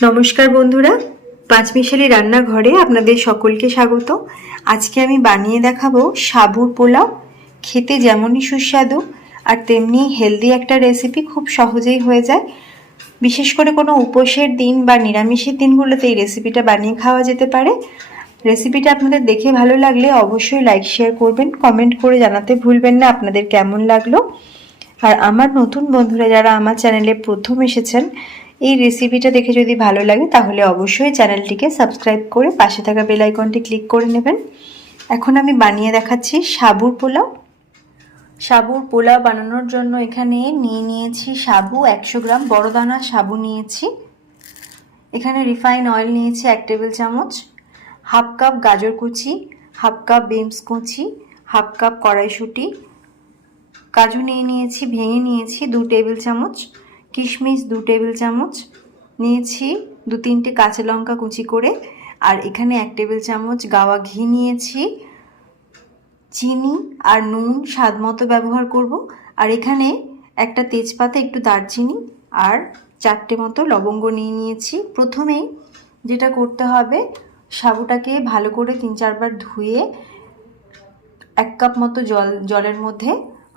নমস্কার বন্ধুরা, পাঁচমিশালি রান্নাঘরে আপনাদের সকলকে স্বাগত। আজকে আমি বানিয়ে দেখাবো সাবুর পোলাও, খেতে যেমনই সুস্বাদু আর তেমনি হেলদি একটা রেসিপি খুব সহজেই হয়ে যায়। বিশেষ করে কোনো উপোসের দিন বা নিরামিষের দিনগুলোতে এই রেসিপিটা বানিয়ে খাওয়া যেতে পারে। রেসিপিটা আপনাদের দেখে ভালো লাগলে অবশ্যই লাইক শেয়ার করবেন কমেন্ট করে জানাতে ভুলবেন না, আপনাদের কেমন লাগল। আর আমার নতুন বন্ধুরা যারা আমার চ্যানেলে প্রথম এসেছেন এই রেসিপিটা দেখে যদি ভালো লাগে, তাহলে অবশ্যই চ্যানেলটিকে সাবস্ক্রাইব করে পাশে থাকা বেল আইকনটি ক্লিক করে নেবেন। এখন আমি বানিয়ে দেখাচ্ছি সাবুর পোলাও। সাবুর পোলাও বানানোর জন্য এখানে নিয়ে নিয়েছি সাবু, একশো গ্রাম বড় দানা সাবু নিয়েছি। এখানে রিফাইন অয়েল নিয়েছি এক টেবিল চামচ হাফ কাপ গাজর কুচি হাফ কাপ বিমস কুচি হাফ কাপ কড়াইশুঁটি, কাজু নিয়ে নিয়েছি, ভেঙে নিয়েছি দু টেবিল চামচ। কিশমিশ দু টেবিল চামচ, নিয়েছি দু তিনটে কাঁচা লঙ্কা কুচি করে, আর এখানে এক টেবিল চামচ গাওয়া ঘি নিয়েছি, চিনি আর নুন স্বাদ মতো ব্যবহার করব, আর এখানে একটা তেজপাতা, একটু দারচিনি আর চারটে মতো লবঙ্গ নিয়ে নিয়েছি। প্রথমেই যেটা করতে হবে, সাবুটাকে ভালো করে তিন চারবার ধুয়ে এক কাপ মতো জল, জলের মধ্যে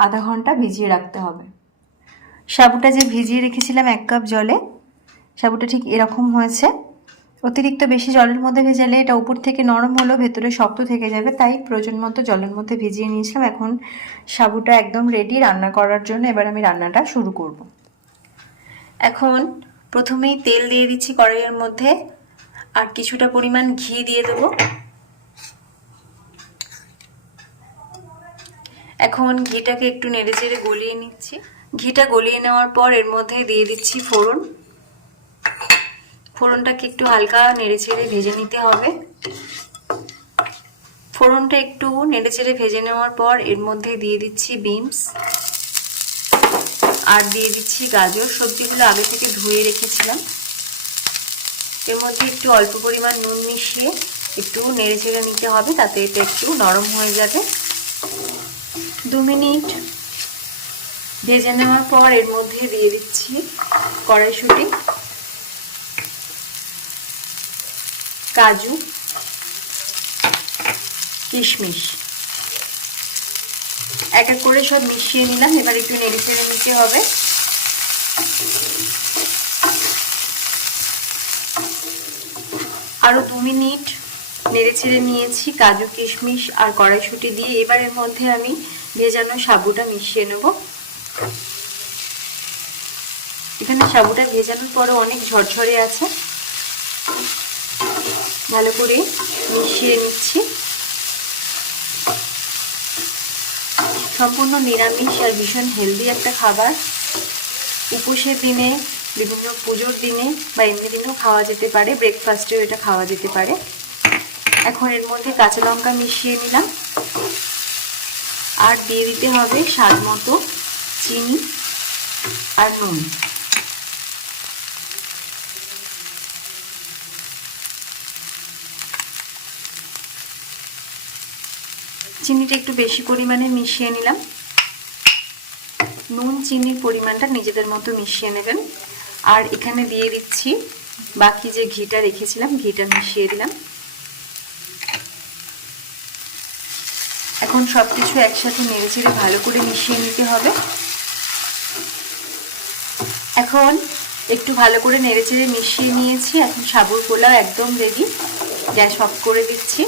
আধা ঘণ্টা ভিজিয়ে রাখতে হবে। সাবুটা যে ভিজিয়ে রেখেছিলাম এক কাপ জলে, সাবুটা ঠিক এরকম হয়েছে। অতিরিক্ত বেশি জলের মধ্যে ভেজালে এটা উপর থেকে নরম হলেও ভেতরে শক্ত থেকে যাবে, তাই প্রয়োজন মতো জলের মধ্যে ভিজিয়ে নিয়েছিলাম। এখন সাবুটা একদম রেডি রান্না করার জন্য এবার আমি রান্নাটা শুরু করব। এখন প্রথমেই তেল দিয়ে দিচ্ছি কড়াইয়ের মধ্যে, আর কিছুটা পরিমাণ ঘি দিয়ে দেবো। এখন ঘিটাকে একটু নেড়ে চেড়ে গলিয়ে নিচ্ছি। ঘিটা গলিয়ে নেওয়ার পর এর মধ্যে দিয়ে দিচ্ছি ফোড়ন। ফোড়নটাকে একটু হালকা নেড়ে চেড়ে ভেজে নিতে হবে। ফোড়নটা একটু নেড়ে চেড়ে ভেজে নেওয়ার পর এর মধ্যে দিয়ে দিচ্ছি বিনস। আর দিয়ে দিচ্ছি গাজর। সবজিগুলো আগে থেকে ধুয়ে রেখেছিলাম। এর মধ্যে একটু অল্প পরিমাণ নুন মিশিয়ে একটু নেড়ে চেড়ে নিতে হবে, তাতে এটা একটু নরম হয়ে যাবে। দু মিনিট ভেজে নেওয়ার পর এর মধ্যে দিয়ে দিচ্ছি কড়াইশুঁটি, কাজু, কিশমিশ। এক এক করে সব মিশিয়ে নিলাম, এবার একটু নেড়ে চেড়ে নিতে হবে। আরও দু মিনিট নেড়ে ছেড়ে নিয়েছি, কাজু, কিশমিশ আর কড়াইশুঁটি দিয়ে। এবার এর মধ্যে আমি ভেজানো সাবুটা মিশিয়ে নেব। এখানে সাবুটা ভেজানোর পরে অনেক ঝরঝরে আছে। ভালো করে মিশিয়ে নিচ্ছি। সম্পূর্ণ নিরামিষ আর ভীষণ হেলদি একটা খাবার। উপোসের দিনে, বিভিন্ন পুজোর দিনে বা এমনি দিনেও খাওয়া যেতে পারে ব্রেকফাস্টেও এটা খাওয়া যেতে পারে। এখন এর মধ্যে কাঁচা লঙ্কা মিশিয়ে নিলাম। আর দিয়ে দিতে হবে স্বাদ মতো চিনি আর নুন। চিনিটা একটু বেশি পরিমাণে মিশিয়ে নিলাম। নুন, চিনির পরিমাণটা নিজেদের মতো মিশিয়ে নেবেন। আর এখানে দিয়ে দিচ্ছি বাকি যে ঘিটা রেখেছিলাম, ঘিটা মিশিয়ে দিলাম। এখন সব কিছু একসাথে নেড়ে চেড়ে ভালো করে মিশিয়ে নিতে হবে। এখন একটু ভালো করে নেড়ে চেড়ে মিশিয়ে নিয়েছি। এখন সাবুর পোলাও একদম রেডি গ্যাস অফ করে দিচ্ছি।